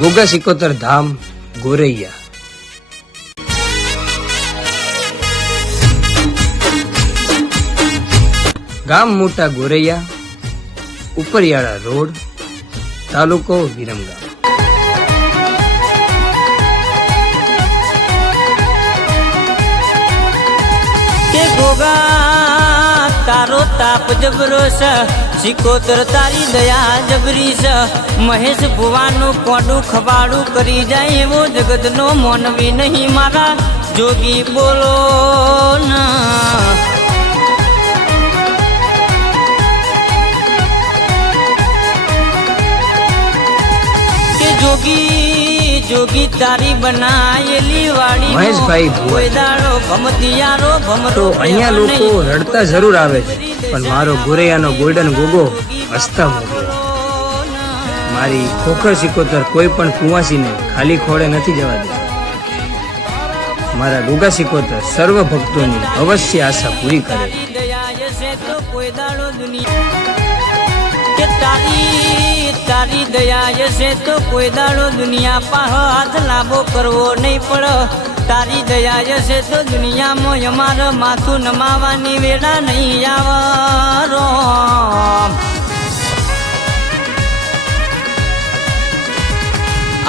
ગોગા સિકોતર ધામ ગોરૈયા. ગામ મોટા ગોરૈયા ઉપરિયાળા રોડ તાલુકો વિરમગામ. ગોગા તારો તાપ જબરો છે સિકોતર તારી દયા જબરી છે મહેશ ભુવાનું કોડું ખબાડું કરી જાય એવો જગતનો મોનવી નહીં મારા. જોગી બોલો ના. કે જોગી તારી બનાયેલી વાડી મહેશભાઈ કોઈ દાડો ભમતિયારો ભમરો અહીંયા લોકો રડતા જરૂર આવે છે પણ મારો ગોરૈયાનો ગોલ્ડન ગોગો હસતા મોકલે મારી ખોખર સિકોતર કોઈ પણ કુંવાસીને ખાલી ખોડે નથી જવા દેતી. મારા ગોગા સિકોતર સર્વ ભક્તોની અવશ્ય આશા પૂરી કરે કોઈ દાડો દુનિયા કે તારી તારી દયા જશે તો કોઈ દાડો દુનિયા પાહ હાથ લાંબો કરવો નહીં પડે. તારી દયા જશે તો દુનિયામાં અમારે માથું નમાવાની વેળા નહીં આવરો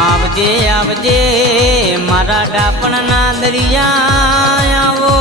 આવજે આવજે, મારા ડાપણના દરિયા આવો.